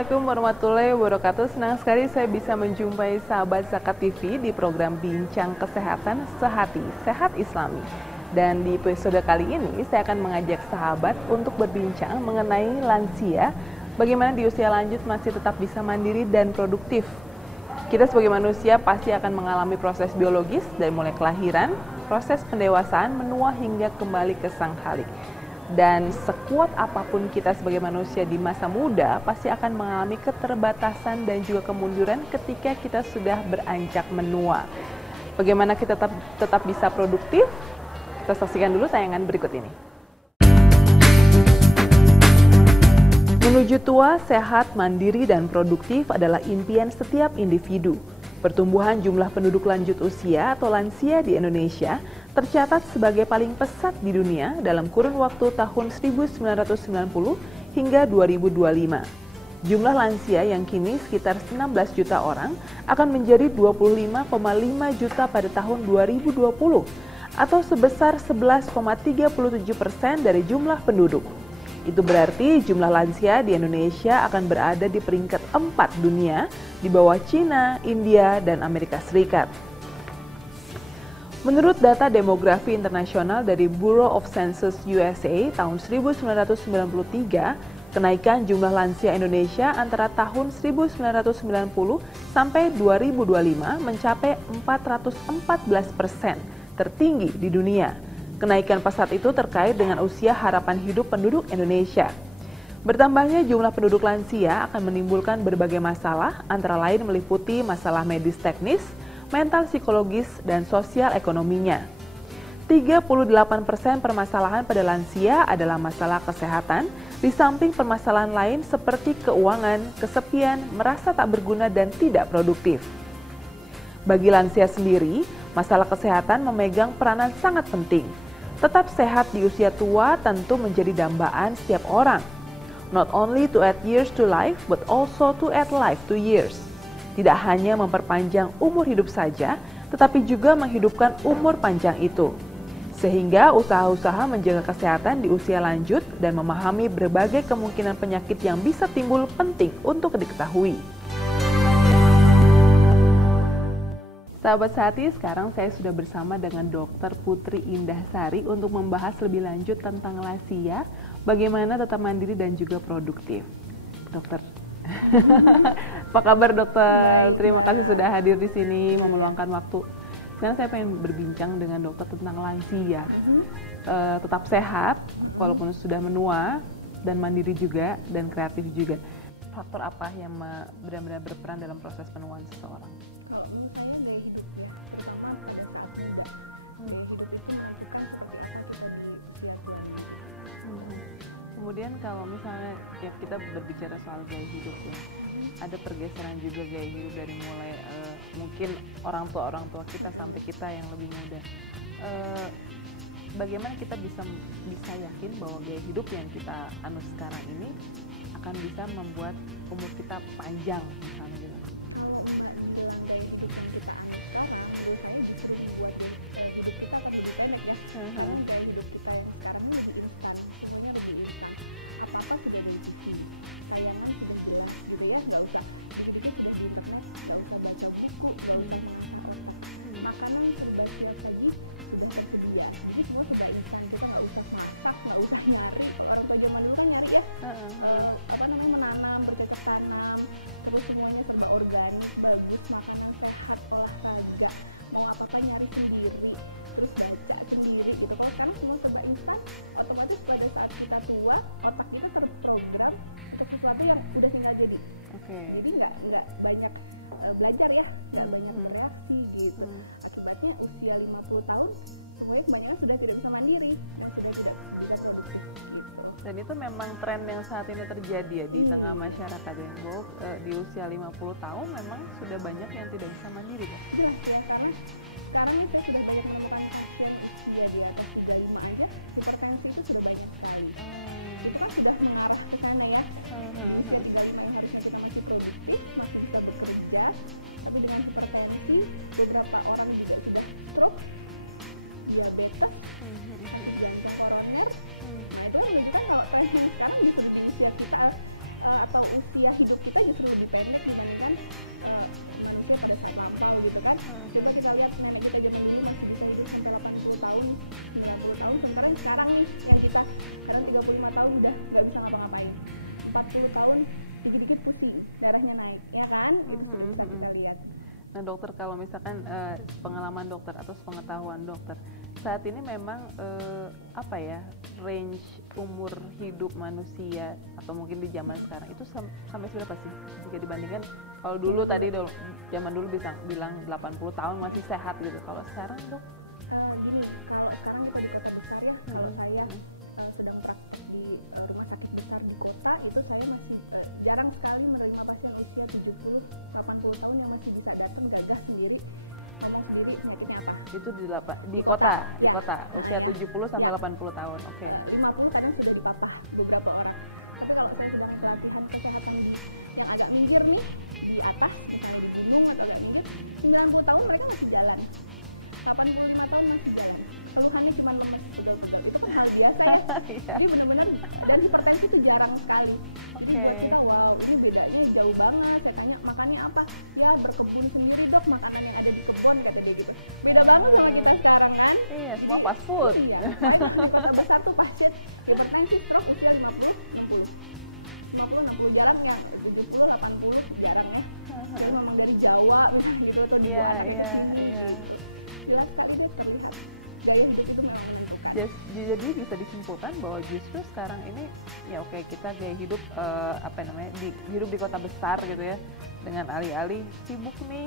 Assalamualaikum warahmatullahi wabarakatuh. Senang sekali saya bisa menjumpai sahabat Zakat TV di program Bincang Kesehatan Sehati, Sehat Islami. Dan di episode kali ini saya akan mengajak sahabat untuk berbincang mengenai lansia, bagaimana di usia lanjut masih tetap bisa mandiri dan produktif. Kita sebagai manusia pasti akan mengalami proses biologis dari mulai kelahiran, proses pendewasaan, menua hingga kembali ke sang Khalik. Dan sekuat apapun kita sebagai manusia di masa muda pasti akan mengalami keterbatasan dan juga kemunduran ketika kita sudah beranjak menua. Bagaimana kita tetap bisa produktif? Kita saksikan dulu tayangan berikut ini. Menuju tua, sehat, mandiri, dan produktif adalah impian setiap individu. Pertumbuhan jumlah penduduk lanjut usia atau lansia di Indonesia tercatat sebagai paling pesat di dunia dalam kurun waktu tahun 1990 hingga 2025. Jumlah lansia yang kini sekitar 16 juta orang akan menjadi 25,5 juta pada tahun 2020 atau sebesar 11,37% dari jumlah penduduk. Itu berarti jumlah lansia di Indonesia akan berada di peringkat 4 dunia di bawah Cina, India, dan Amerika Serikat. Menurut data demografi internasional dari Bureau of Census USA tahun 1993, kenaikan jumlah lansia Indonesia antara tahun 1990 sampai 2025 mencapai 414%, tertinggi di dunia. Kenaikan pesat itu terkait dengan usia harapan hidup penduduk Indonesia. Bertambahnya jumlah penduduk lansia akan menimbulkan berbagai masalah, antara lain meliputi masalah medis teknis, mental psikologis, dan sosial ekonominya. 38% permasalahan pada lansia adalah masalah kesehatan, di samping permasalahan lain seperti keuangan, kesepian, merasa tak berguna, dan tidak produktif. Bagi lansia sendiri, masalah kesehatan memegang peranan sangat penting. Tetap sehat di usia tua tentu menjadi dambaan setiap orang. Not only to add years to life, but also to add life to years. Tidak hanya memperpanjang umur hidup saja, tetapi juga menghidupkan umur panjang itu. Sehingga usaha-usaha menjaga kesehatan di usia lanjut dan memahami berbagai kemungkinan penyakit yang bisa timbul penting untuk diketahui. Sahabat Sehati, sekarang saya sudah bersama dengan Dr. Putri Indahsari untuk membahas lebih lanjut tentang lansia, bagaimana tetap mandiri dan juga produktif. Dokter, apa kabar dokter? Terima kasih sudah hadir di sini, meluangkan waktu. Sekarang saya pengen berbincang dengan dokter tentang lansia. Tetap sehat, walaupun sudah menua, dan mandiri juga, dan kreatif juga. Faktor apa yang benar-benar berperan dalam proses penuaan seseorang? Kalau misalnya gaya hidup ya, terutama pada saat muda, gaya hidup itu menentukan seperti apa kita di usia tua. Kemudian kalau misalnya ya kita berbicara soal gaya hidup ya, ada pergeseran juga gaya hidup dari mulai mungkin orang tua kita sampai kita yang lebih muda. Bagaimana kita bisa yakin bahwa gaya hidup yang kita anut sekarang ini akan bisa membuat umur kita panjang misalnya gitu. Kalau menjelang gaya hidup yang kita anut sekarang, biasanya justru membuat hidup kita akan lebih pendek ya. Karena gaya hidup kita yang sekarang ini lebih instan, semuanya lebih instan. Apa-apa sudah diikuti, tayangan sudah jelas gitu ya, nggak usah dikit-dikit sudah di internet, nggak usah baca buku, nggak usah mengasah kotak. Makanan serba siap saji sudah tersedia, jadi semua sudah instan, kita nggak usah masak, nggak usah nyari. Kalau orang tua zaman dulu kan nyari ya, menanam, bercocok tanam, terus semuanya serba organik, bagus, makanan sehat, olahraga, mau apa-apa nyari sendiri, terus baca sendiri gitu. Kalau sekarang semua serba instan, otomatis pada saat kita tua, otak itu terprogram untuk sesuatu yang udah tinggal jadi. Jadi nggak banyak belajar ya, nggak banyak bereaksi gitu. Akibatnya usia 50 tahun, semuanya kebanyakan sudah tidak bisa mandiri, sudah tidak bisa produktif gitu. Dan itu memang tren yang saat ini terjadi ya di tengah masyarakat ya, bahwa di usia 50 tahun memang sudah banyak yang tidak bisa mandiri kan? Nah, ya karena sekarang ini saya sudah banyak menemukan pasien usia di atas 35 aja, hipertensi itu sudah banyak sekali. Itu kan sudah mengarah ke sana ya. Usia 35 yang harusnya kita masih produktif, masih bisa bekerja, tapi dengan hipertensi, beberapa orang juga sudah stroke, diabetes, jantung koroner. Nah itu menunjukkan kalau tren sekarang justru di usia kita atau usia hidup kita justru lebih pendek dibandingkan manusia pada saat lampau gitu kan. Coba kita lihat nenek kita zaman dulu masih bisa hidup sampai 80 tahun, 90 tahun, sementara yang sekarang nih yang kita sekarang 35 tahun udah nggak bisa ngapa-ngapain. 40 tahun dikit-dikit pusing, darahnya naik, ya kan? Itu bisa kita lihat. Nah dokter, kalau misalkan pengalaman dokter atau pengetahuan dokter, saat ini memang apa ya, range umur hidup manusia atau mungkin di zaman sekarang itu sampai berapa sih jika dibandingkan kalau dulu tadi zaman dulu bisa bilang 80 tahun masih sehat gitu, kalau sekarang dok? Gini, kalau sekarang kita di kota besar ya, kalau saya sedang praktik di rumah sakit besar di kota, itu saya masih jarang sekali menerima pasien usia 70-80 tahun yang masih bisa datang gagah sendiri, ngomong sendiri penyakitnya apa. Itu di kota, di Ya. kota usia 70 sampai Ya. 80 tahun, oke. 50 kadang sudah dipapah beberapa orang. Tapi kalau saya sedang pelatihan kesehatan yang agak minggir nih, di atas, misalnya di gunung atau agak minggir, 90 tahun mereka masih jalan, 85 tahun masih jalan. Keluhannya cuma lemes, pegal-pegal. Itu kan hal biasa ya. Jadi benar-benar, dan hipertensi itu jarang sekali. Jadi buat kita, wow, ini bedanya jauh banget. Saya tanya, makannya apa? Ya berkebun sendiri dok, makanan yang ada di kebun, kata dia gitu. Beda banget sama kita sekarang kan. Iya, semua fast food. Iya, saya di kota besar tuh pasien hipertensi stroke usia 50-60. 50-60 jarang ya, 70-80 jarang ya. Jadi memang dari Jawa misalnya gitu atau di Iya. jelas sekali dia terlihat gaya hidup itu memang menentukan. Jadi bisa disimpulkan bahwa justru sekarang ini ya oke, kita gaya hidup hidup di kota besar gitu ya, dengan alih-alih sibuk nih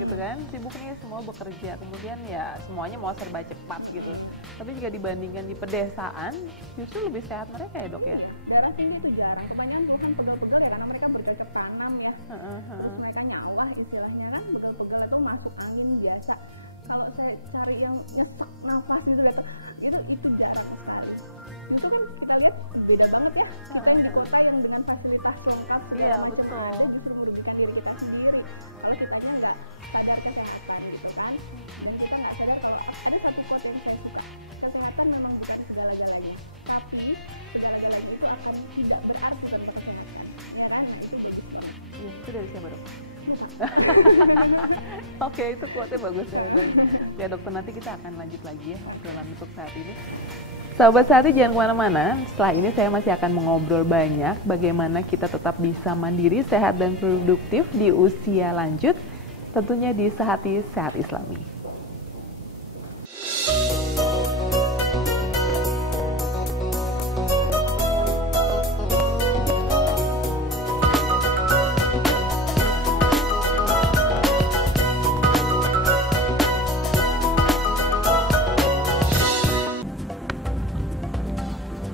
gitu kan, sibuk nih semua bekerja, kemudian ya semuanya mau serba cepat gitu. Tapi jika dibandingkan di pedesaan justru lebih sehat mereka ya dok ya. Darah tinggi itu jarang, kebanyakan keluhan pegel-pegel ya karena mereka bercocok tanam ya. Terus mereka nyawah istilahnya kan, pegel-pegel itu masuk angin biasa. Kalau saya cari yang nyesek nafas gitu datang, itu jarang sekali. Itu kan kita lihat beda banget ya, kita yang di kota yang dengan fasilitas lengkap Iya, macam betul. ada justru merugikan diri kita sendiri kalau kitanya nggak sadar kesehatan gitu kan. Dan kita nggak sadar kalau ada satu quote yang saya suka, kesehatan memang bukan segala-galanya, tapi segala-galanya itu akan tidak berarti tanpa kesehatan, ya kan? Nah itu bagus banget. Iya, itu dari siapa dok? Oke, itu quote-nya bagus ya. Ya dokter, nanti kita akan lanjut lagi ya obrolan untuk saat ini. Sahabat Sehati, jangan kemana-mana. Setelah ini saya masih akan mengobrol banyak bagaimana kita tetap bisa mandiri, sehat dan produktif di usia lanjut, tentunya di Sehati Sehat Islami.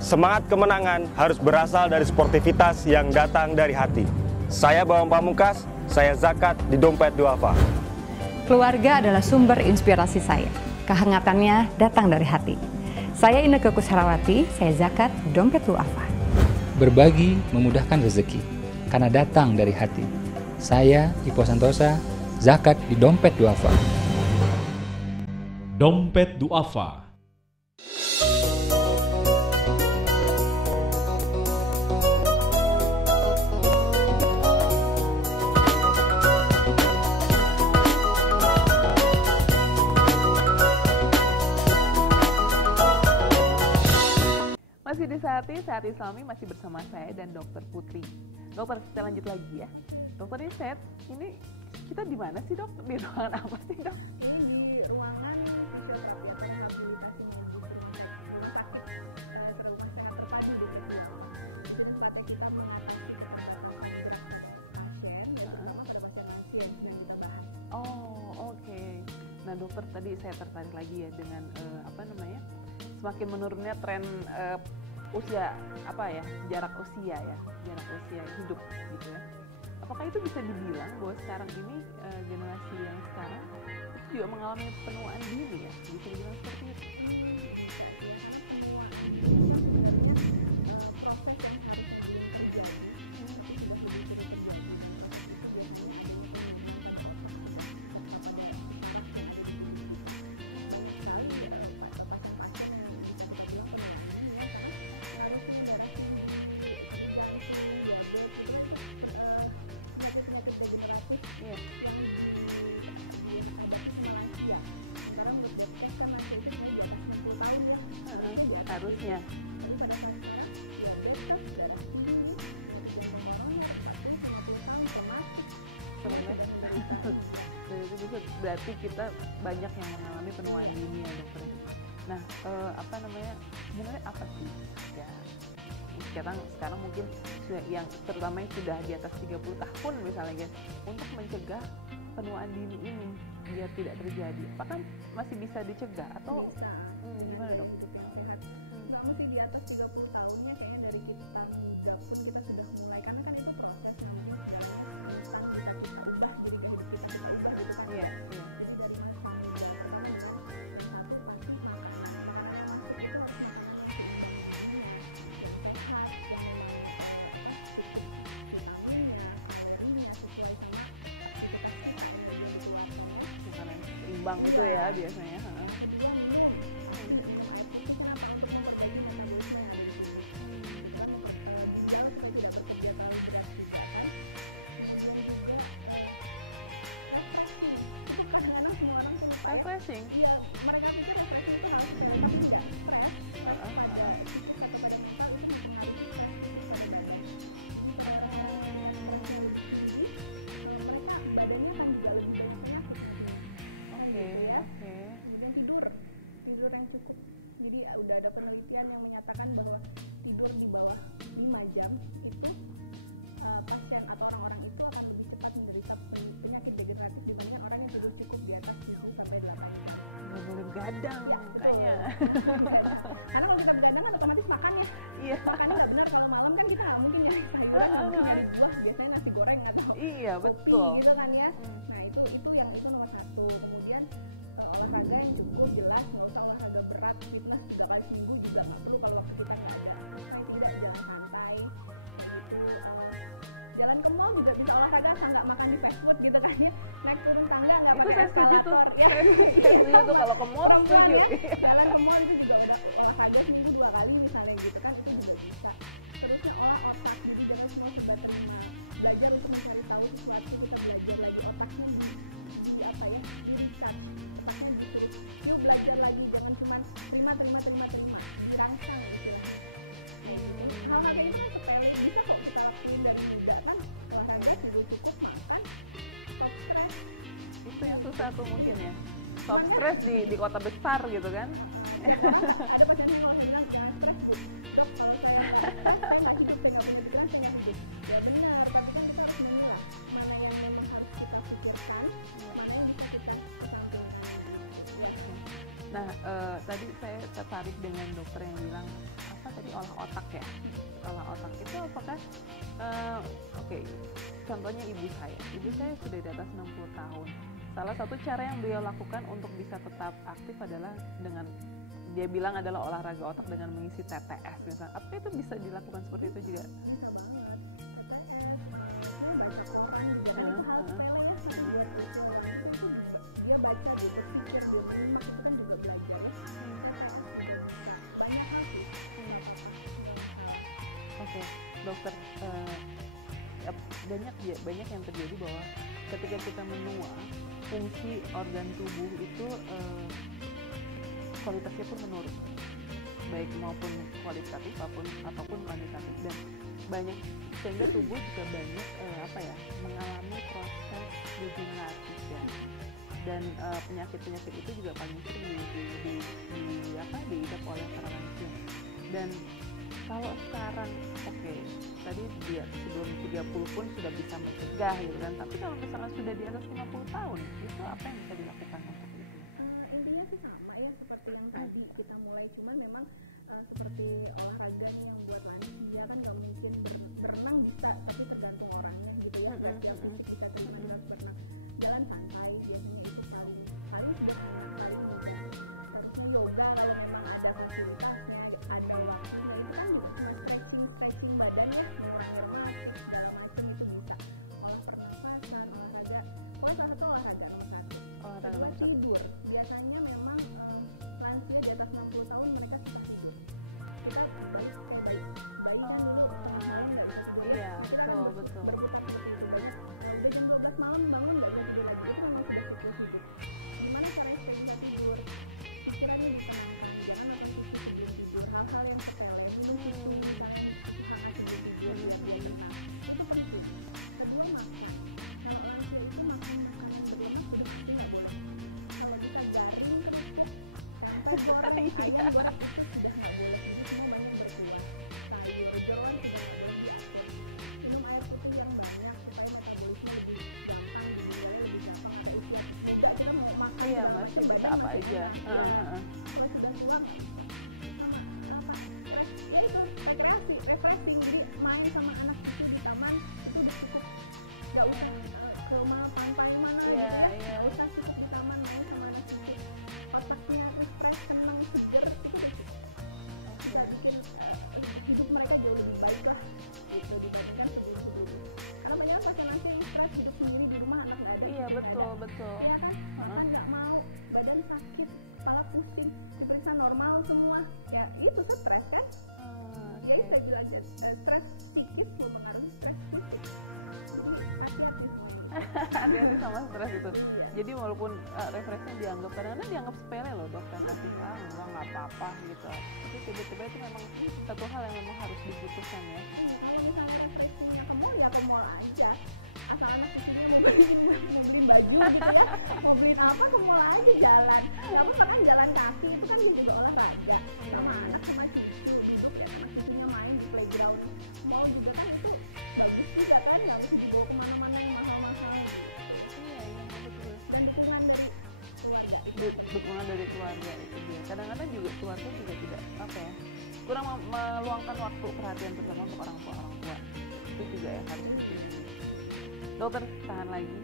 Semangat kemenangan harus berasal dari sportivitas yang datang dari hati. Saya Bawang Pamungkas, saya zakat di Dompet Duafa. Keluarga adalah sumber inspirasi saya. Kehangatannya datang dari hati. Saya Inneke Kusharawati, saya zakat di Dompet Duafa. Berbagi memudahkan rezeki, karena datang dari hati. Saya Ipo Santosa, zakat di Dompet Duafa. Dompet Duafa. Masih di Sehat Islami, masih bersama saya dan Dokter Putri. Dokter, kita lanjut lagi ya. Dokter, ini kita di mana sih dok? Di ruangan apa sih dok? Ini di ruangan fisioterapi atau rehabilitasi rumah sakit rumah sehat terpadu di situ. Itu tempatnya kita mengatasi pasien, dan terutama pada pasien lansia yang sedang kita bahas. Oh, oke. Nah dokter, tadi saya tertarik lagi ya dengan semakin menurunnya tren usia jarak usia hidup gitu ya. Apakah itu bisa dibilang bahwa sekarang ini generasi yang sekarang itu juga mengalami penuaan dini ya? Bisa dibilang seperti itu? Proses yang harus terjadi itu sudah lebih sering terjadi. Itu biasanya harusnya. Jadi pada saat sekarang diabetes, darah tinggi, jantung koroner, penyakit kanker, mati. Serem ya. Dan itu bisa berarti kita banyak yang mengalami penuaan dini ya dokter. Nah, sebenarnya apa sih ya? Sekarang mungkin yang terutama yang sudah di atas 30 tahun misalnya, untuk mencegah penuaan dini ini biar tidak terjadi, apakah masih bisa dicegah atau Bisa. gimana dok? Hidup yang sehat. Nggak mesti di atas 30 tahunnya, kayaknya dari kita muda pun kita sudah mulai, karena kan itu proses nanti instan kita ubah jadi ke hidup kita ubah gitu kan. Iya. Jadi dari masa muda kita mulai, satu pasti makanan itu makanan Bang itu ya biasanya. kedua minum air putih kenapa untuk memperbaiki metabolisme yang ada di situ ginjal supaya tidak bekerja terlalu berat kemudian juga refreshing itu kadang-kadang semua orang tuh lupa ya. Refreshing. Iya, mereka pikir refreshing itu harus stres tapi tidak stres pada kata badan kita itu mempengaruhi pada badan jadi mereka badannya akan juga lebih penyakit. Oke. Kemudian tidur yang cukup. Jadi udah ada penelitian yang menyatakan bahwa tidur di bawah 5 jam itu pasien atau orang-orang itu akan lebih cepat menderita penyakit degeneratif dibandingkan orang yang tidur cukup di atas 7 sampai 8 jam. Nggak boleh begadang Ya, kayaknya. Karena kalau kita begadang kan otomatis makan ya. Iya. Makannya nggak benar, kalau malam kan kita nggak mungkin nyari sayuran, nyari buah, biasanya nasi goreng atau Iya kopi betul. gitu kan ya. Nah itu nomor 1. Kemudian olahraga yang cukup jelas, nggak usah olahraga berat, fitness 3 kali seminggu juga nggak perlu kalau waktu kita nggak ada. Paling tidak jalan santai gitu. Jalan ke mall juga bisa olahraga asal nggak makan di fast food gitu kan ya. Naik turun tangga nggak Itu pakai saya setuju tuh. eskalator ya. Saya setuju tuh kalau ke mall Perempuan setuju. ya, jalan ke mall itu juga udah olahraga seminggu 2 kali misalnya gitu kan, itu juga bisa. Terusnya olah otak, jadi jangan semua serba terima. Belajar itu mencari tahu sesuatu, kita belajar lagi, otaknya di apa ya, di-recharge, otaknya disuruh yuk belajar lagi, jangan cuma terima dirangsang gitu ya. Hal-hal kayak gitu kan sepele, bisa kok kita lakuin dari muda kan, olahraga tidur cukup, makan, stop stress. Itu yang susah tuh mungkin ya. Stop stress di kota besar gitu kan. Ada pasien yang kalau bilang jangan stres bu, dok kalau saya nggak hidup, saya nggak boleh bilang saya nggak hidup. Ya benar, tapi kan kita harus memilah mana yang memang harus kita pikirkan, mana yang bisa kita kesampingkan. Nah, tadi saya tertarik dengan dokter yang bilang apa tadi, olah otak ya. Olah otak itu apakah oke, contohnya ibu saya sudah di atas 60 tahun. Salah satu cara yang beliau lakukan untuk bisa tetap aktif adalah dengan, dia bilang adalah olahraga otak dengan mengisi TTS misalnya. Apa itu bisa dilakukan seperti itu juga? Bisa banget, TTS, dia baca Quran juga, itu hal sepele ya, dia baca Quran itu bisa, dia baca di berpikir, dia menyimak itu kan juga belajar ya. Banyak hal sih. Oke, dokter, banyak yang terjadi bahwa ketika kita menua, fungsi organ tubuh itu kualitasnya pun menurun, baik maupun kualitatif ataupun kuantitatif, dan banyak sehingga tubuh juga banyak mengalami proses degeneratif ya. Dan penyakit itu juga paling sering diidap oleh para lansia. Dan kalau sekarang tadi dia sebelum 30 pun sudah bisa mencegah gitu kan, tapi kalau misalnya sudah di atas 50 tahun itu apa yang bisa dilakukan untuk itu? Intinya sih sama ya seperti yang tadi kita mulai, cuman memang seperti olahraga nih yang buat lansia kan nggak mungkin berenang bisa, tapi tergantung orangnya gitu ya. Yang fisik bisa terima harus berenang, jalan santai biasanya itu paling sederhana, paling mudah. Terusnya yoga kalau memang ada fasilitasnya, ada waktunya, itu kan cuma stretching badannya, nyewa segala macam itu bisa. Olah pernafasan, olahraga, pokoknya salah satu olahraga nomor 1. Tidur, biasanya memang lansia di atas 60 tahun mereka susah tidur. Kita bayi kan dulu malam nggak bisa tidur. Iya, Kita betul. berbuta itu banyak. Udah jam 12 malam bangun nggak bisa tidur lagi, itu memang sudah hidup. Gimana caranya supaya bisa tidur? Pikirannya ditenangkan, jangan langsung tidur sebelum tidur. Hal-hal goreng, ayam goreng itu sudah nggak boleh, ini semua banyak berkuah. Sayur, jeroan tidak boleh diatur. Minum air putih yang banyak supaya metabolisme lebih gampang, lebih gampang. Ada usia muda kita mau makan. Iya, masih bisa apa aja. Kalau sudah tua sama stres, ya itu rekreasi, refreshing. Jadi main sama anak cucu di taman itu udah cukup. Gak usah ke rumah pantai mana gak usah, cukup di taman main sama anak cucu. Otaknya refresh, senang, seger, itu bisa bikin hidup mereka jauh lebih baik lah gitu dibandingkan sebelum-sebelumnya. Karena banyak pasien nanti stres hidup sendiri di rumah, anak nggak ada. Iya, betul. Iya kan, makan nggak mau, badan sakit, kepala pusing, diperiksa normal semua, ya itu stres kan. Jadi saya bilang aja, stres psikis mempengaruhi stres fisik. Hati-hati Hati-hati sama stres itu. Iya. Jadi walaupun refleksnya dianggap kadang-kadang dianggap sepele loh dok, kan nanti nggak apa-apa gitu. Tapi tiba-tiba itu memang satu hal yang memang harus dibutuhkan ya. Kalau misalnya refleksinya ke mall, ya ke mall aja. Asal anak cucunya mau beli baju gitu ya, mau beli apa ke mall aja jalan. Nggak apa-apa kan jalan kaki, itu kan juga olahraga. Sama anak sama cucu duduk ya, anak cucunya main di playground. Mall juga kan itu bagus juga kan, nggak mesti dibawa kemana-mana yang mahal-mahal. Iya, betul. Dan dukungan dari keluarga itu. Dukungan dari keluarga itu dia. Kadang-kadang juga keluarga juga tidak apa ya, kurang meluangkan waktu perhatian terutama untuk orang tua. Itu juga yang harus dipikirin. Dokter, tahan lagi,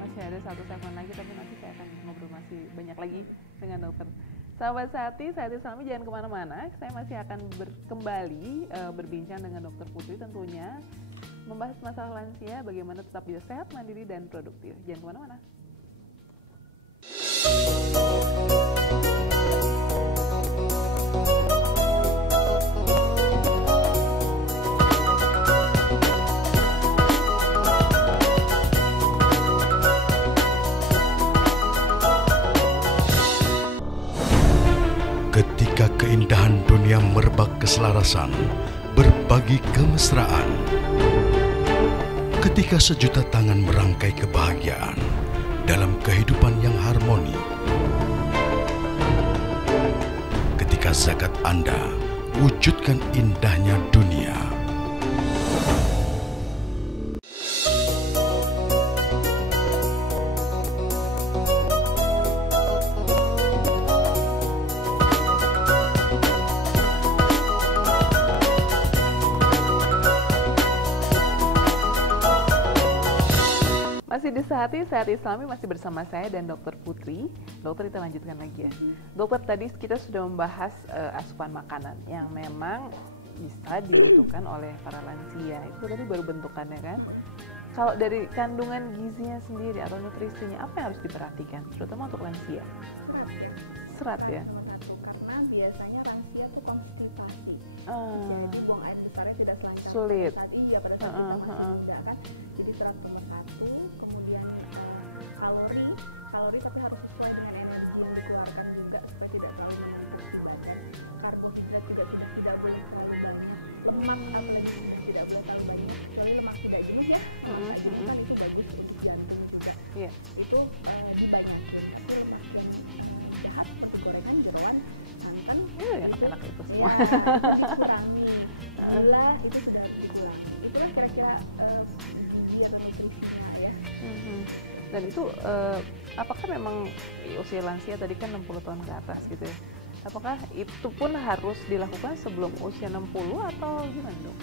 masih ada satu segmen lagi, tapi nanti saya akan ngobrol masih banyak lagi dengan dokter. Sahabat Sehati Islami, jangan kemana-mana, saya masih akan kembali berbincang dengan Dokter Putri tentunya, membahas masalah lansia, bagaimana tetap bisa sehat, mandiri, dan produktif. Jangan kemana-mana. Ketika keindahan dunia merebak keselarasan, berbagi kemesraan. Ketika sejuta tangan merangkai kebahagiaan dalam kehidupan yang harmoni. Ketika zakat Anda wujudkan indahnya dunia. Masih di Sehati Islami, masih bersama saya dan Dokter Putri. Dokter, kita lanjutkan lagi ya. Dokter, tadi kita sudah membahas asupan makanan yang memang bisa dibutuhkan oleh para lansia. Itu tadi baru bentukannya kan. Kalau dari kandungan gizinya sendiri atau nutrisinya, apa yang harus diperhatikan, terutama untuk lansia? Serat ya. Nomor satu, karena biasanya lansia tuh konstipasi. Jadi buang air besarnya tidak selancar. Sulit. Iya, pada saat kita masih muda kan. Jadi serat nomor satu, kemudian kalori tapi harus sesuai dengan energi yang dikeluarkan juga supaya tidak terlalu mengenai badan. Karbohidrat juga tidak boleh terlalu banyak. Lemak apalagi tidak boleh terlalu banyak. Kecuali lemak tidak jenuh ya. Lemak jenuh kan itu bagus untuk jantung juga. Yeah. Itu dibanyakin. Tapi lemak yang jahat seperti gorengan, jeroan, santan, enak-enak itu semua. Ya, dikurangi. Gula itu sudah dikurangi. Itulah kira-kira gizi atau nutrisinya ya. Dan itu apakah memang usia lansia tadi kan 60 tahun ke atas gitu ya? Apakah itu pun harus dilakukan sebelum usia 60 atau gimana dong?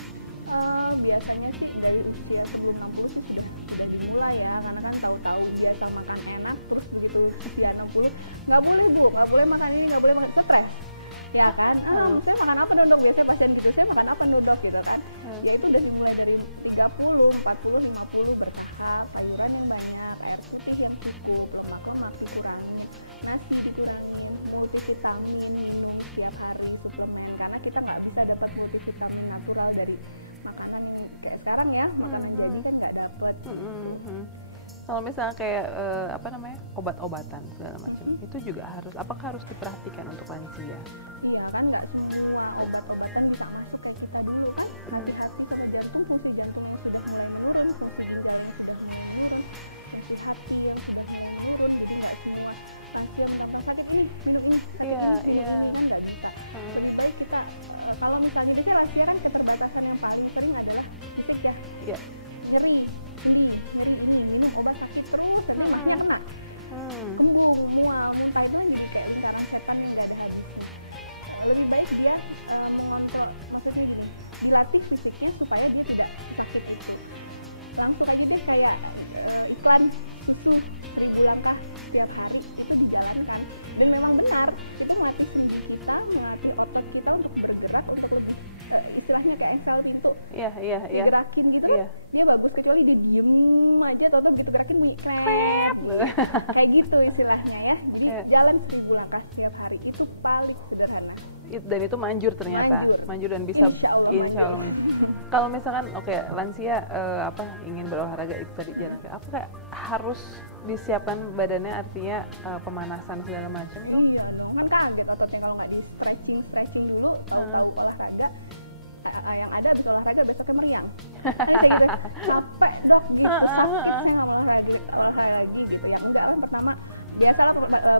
Biasanya sih dari usia sebelum 60 sih sudah dimulai ya, karena kan tahu-tahu biasa makan enak, terus begitu usia 60 nggak boleh makan ini, nggak boleh makan, stres ya kan. Saya makan apa dong dok, biasanya pasien gitu, saya makan apa dok gitu kan. Ya itu udah dimulai dari 30, 40, 50 bertahap, sayuran yang banyak, air putih yang cukup, lemak dikurangi, nasi dikurangin, multivitamin minum setiap hari, suplemen, karena kita nggak bisa dapat multivitamin natural dari makanan yang kayak sekarang ya, makanan jadi kan nggak dapet. Kalau misalnya kayak obat-obatan segala macam, itu juga apakah harus diperhatikan untuk lansia? Iya kan, nggak semua obat-obatan bisa masuk kayak kita dulu kan. Hati-hati sama jantung, fungsi jantung yang sudah mulai menurun, fungsi ginjal yang sudah mulai menurun, fungsi hati yang sudah mulai menurun. Jadi nggak semua pasien tanpa sakit ini minum ini, sakit Iya, ini, iya. ini kan nggak bisa. Lebih baik kita kalau misalnya biasanya lansia kan keterbatasan yang paling sering adalah fisik ya, Iya. nyeri ini minum obat sakit terus dan lemaknya kena, kembung, mual, muntah, itu kan jadi kayak lingkaran setan yang nggak ada habisnya. Lebih baik dia mengontrol, maksudnya gini, dilatih fisiknya supaya dia tidak sakit itu. Langsung aja deh kayak iklan susu 1000 langkah setiap hari itu dijalankan, dan memang benar itu melatih sendi kita, melatih otot kita untuk bergerak, untuk lebih istilahnya kayak engsel pintu, Iya. gerakin gitu Iya. kan, dia bagus. Kecuali dia diem aja atau gitu gerakin bunyi krep kayak gitu istilahnya ya. Jadi Iya. jalan 1000 langkah setiap hari itu paling sederhana. Dan itu manjur ternyata, manjur dan bisa insya Allah manjur. Kalau misalkan lansia ingin berolahraga itu tadi jalan kayak apa, kayak harus disiapkan badannya, artinya pemanasan segala macam tuh. Iya dong, kan kaget ototnya kalau nggak di stretching dulu, tahu olahraga. Yang ada abis olahraga besoknya meriang. Kan kayak gitu, capek dok gitu, sakit saya nggak mau olahraga lagi gitu. Yang enggak kan, pertama biasalah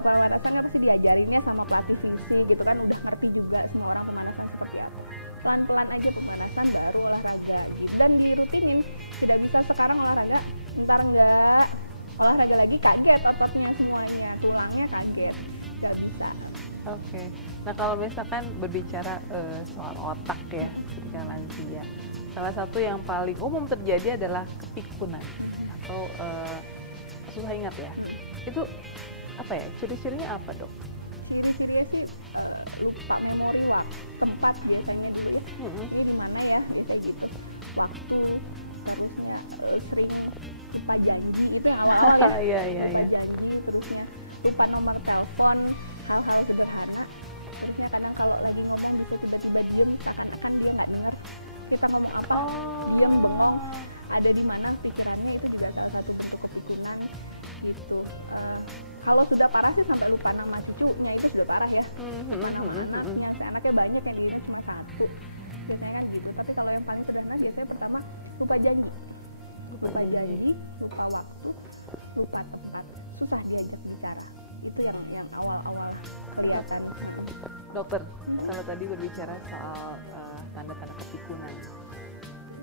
pemanasan kan pasti diajarinnya sama pelatih fisik gitu kan, udah ngerti juga semua orang pemanasan seperti apa. Pelan-pelan aja pemanasan baru olahraga gitu, dan dirutinin. Tidak bisa sekarang olahraga ntar enggak olahraga lagi kaget ototnya semuanya, tulangnya kaget, nggak bisa. Oke. Nah kalau misalkan berbicara soal otak ya, ketika lansia, salah satu yang paling umum terjadi adalah kepikunan atau susah ingat ya. Itu apa ya? Ciri-cirinya apa dok? Ciri-cirinya sih lupa memori tempat biasanya dulu ya. Ini di mana ya biasa gitu. Waktu harusnya sering lupa janji gitu awal-awal ya. Iya. Janji, terusnya lupa nomor telepon, hal-hal sederhana. Terusnya kadang kalau lagi ngobrol bisa tiba-tiba diem, seakan-akan dia nggak dengar kita ngomong apa, diam bengong, ada di mana pikirannya. Itu juga salah satu bentuk kepikunan gitu. Kalau sudah parah sih sampai lupa nama cucunya, itu sudah parah ya. Lupa nama anaknya, anaknya banyak yang dirinya cuma satu, biasanya kan gitu. Tapi kalau yang paling sederhana biasanya pertama lupa janji, lupa waktu, lupa tempat, susah diajak bicara. Itu yang awal-awal kelihatan. Dokter, kalau tadi berbicara soal tanda-tanda kepikunan,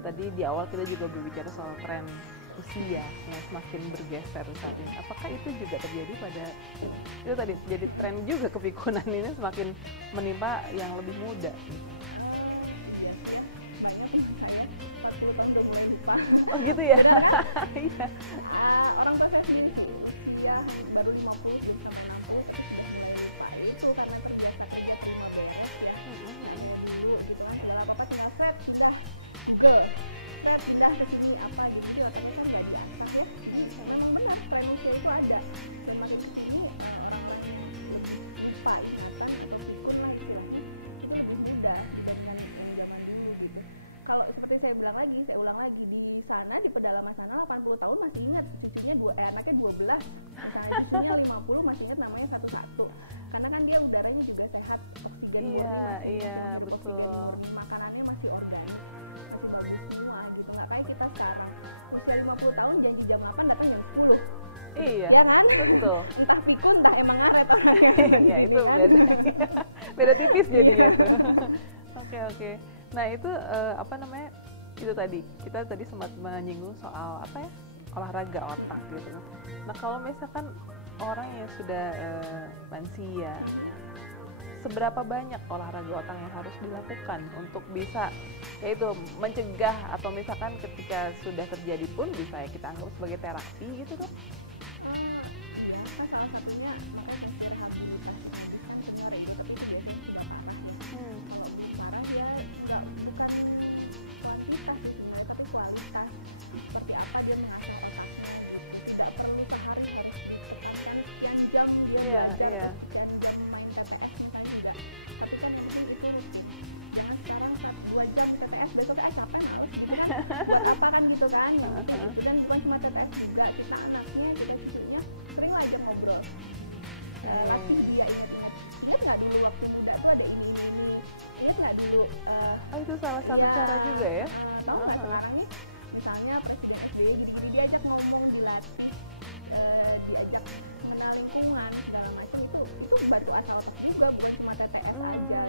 tadi di awal kita juga berbicara soal tren usia yang semakin bergeser saat ini. Apakah itu juga terjadi pada itu tadi, jadi tren juga kepikunan ini semakin menimpa yang lebih muda? Iya, banyak teman saya 40 tahun udah mulai lupa. Oh gitu ya? Iya. Orang tua saya sendiri sih usia baru 50 jadi sampai 60 tapi sudah mulai lupa. Itu karena terbiasa kerja terima beres ya. Dulu gitu kan, udah apa-apa tinggal pindah Google, pindah ke sini apa gitu, jadi otaknya kan nggak diangkat ya. Memang benar tren usia itu ada, dan makin kesini orang lain lupa ingatan atau pikun lah istilahnya, itu lebih mudah dibandingkan yang zaman dulu gitu. Kalau seperti saya ulang lagi di sana, di pedalaman sana 80 tahun masih ingat cucunya anaknya 12, misalnya cucunya 50 masih ingat namanya satu-satu, karena kan dia udaranya juga sehat, oksigen iya betul, makanannya masih organik, masih bagus semua gitu. Nggak kayak kita sekarang usia 50 tahun janji jam 8 datang jam 10. Iya Ya kan? betul. Entah pikun entah emang ngaret orangnya. Iya itu beda tipis jadinya itu. Oke. Nah itu itu tadi kita sempat menyinggung soal olahraga otak gitu. Nah kalau misalkan orang yang sudah lansia, seberapa banyak olahraga otak yang harus dilakukan untuk bisa yaitu mencegah, atau misalkan ketika sudah terjadi pun bisa kita anggap sebagai terapi gitu dok? Iya, kan salah satunya makanya fungsi rehabilitasi medis kan benar ya, tapi itu biasanya sudah parah ya. Kalau belum parah ya bukan kuantitas sih sebenarnya, tapi kualitas. Seperti apa dia mengasah otaknya gitu. Tidak perlu sehari harus ditekatkan sekian jam dia belajar, sekian jam main TPS misalnya, enggak. Tapi kan yang penting itu rutin. Jangan sekarang 2 jam TPS, besoknya capek males gitu kan. Buat apa kan gitu kan. Gitu kan, bukan cuma TPS juga, kita anaknya, kita cucunya sering aja ngobrol. Latih dia ingat nggak dulu waktu muda tuh ada ini. Ingat nggak dulu? Itu salah satu cara juga ya. Tahu nggak sekarang nih, misalnya Presiden SBY gitu, diajak ngomong, dilatih, diajak mengenal lingkungan segala macam, itu asal otak juga, bukan cuma TTS aja.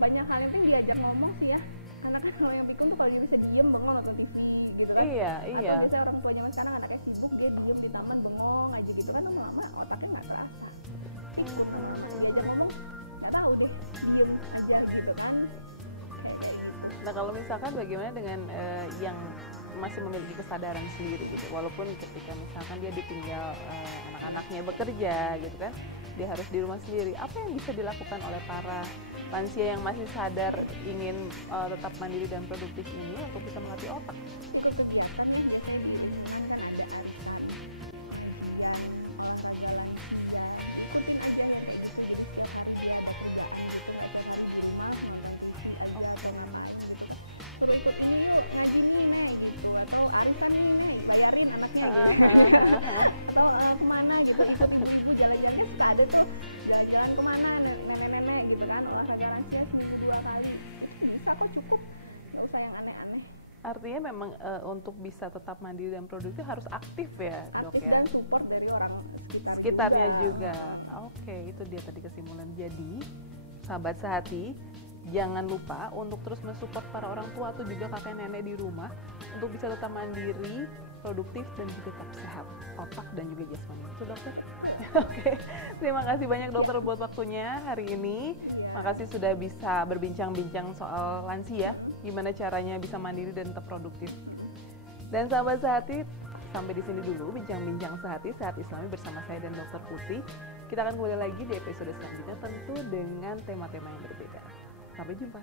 Banyak hal itu yang diajak ngomong sih ya, karena kan kalau yang pikun tuh kalau dia bisa diem bengong nonton TV gitu kan. Iya. Atau biasanya orang tua zaman sekarang anaknya sibuk, dia diem di taman bengong aja gitu kan, lama-lama otaknya nggak kerasa. Pikun diajak ngomong nggak tahu deh, diem aja gitu kan. Nah kalau misalkan bagaimana dengan yang masih memiliki kesadaran sendiri gitu, walaupun ketika misalkan dia ditinggal anak-anaknya bekerja gitu kan, dia harus di rumah sendiri, apa yang bisa dilakukan oleh para lansia yang masih sadar ingin tetap mandiri dan produktif ini untuk bisa melatih otak? Ikut kegiatan yang biasanya di rumah kan ada arisan, kemudian olahraga lansia, ikutin kegiatan yang kayak gitu, jadi setiap hari dia ada kerjaan gitu, atau hari di rumah makan aja atau ngapain gitu kan, suruh ikut ini yuk ngaji nih Nek gitu, atau arisan nih Nek bayarin anaknya gitu atau kemana gitu, ikut ibu-ibu jalan-jalannya suka ada tuh jalan-jalan kemana nenek-nenek gitu kan, olahraga lansia seminggu 2 kali bisa kok, cukup, nggak usah yang aneh-aneh. Artinya memang untuk bisa tetap mandiri dan produktif harus aktif ya, Dok Aktif ya. dan support dari orang Sekitarnya juga. Oke, itu dia tadi kesimpulan. Jadi, sahabat sehati, jangan lupa untuk terus mensupport para orang tua atau juga kakek nenek di rumah untuk bisa tetap mandiri, produktif dan juga tetap sehat otak dan juga jasmani. Itu dokter. Oke, terima kasih banyak dokter buat waktunya hari ini. Makasih sudah bisa berbincang-bincang soal lansia, gimana caranya bisa mandiri dan tetap produktif. Dan sahabat sehati, sampai di sini dulu bincang-bincang sehati sehat Islami bersama saya dan Dokter Putri. Kita akan kembali lagi di episode selanjutnya tentu dengan tema-tema yang berbeda. Sampai jumpa.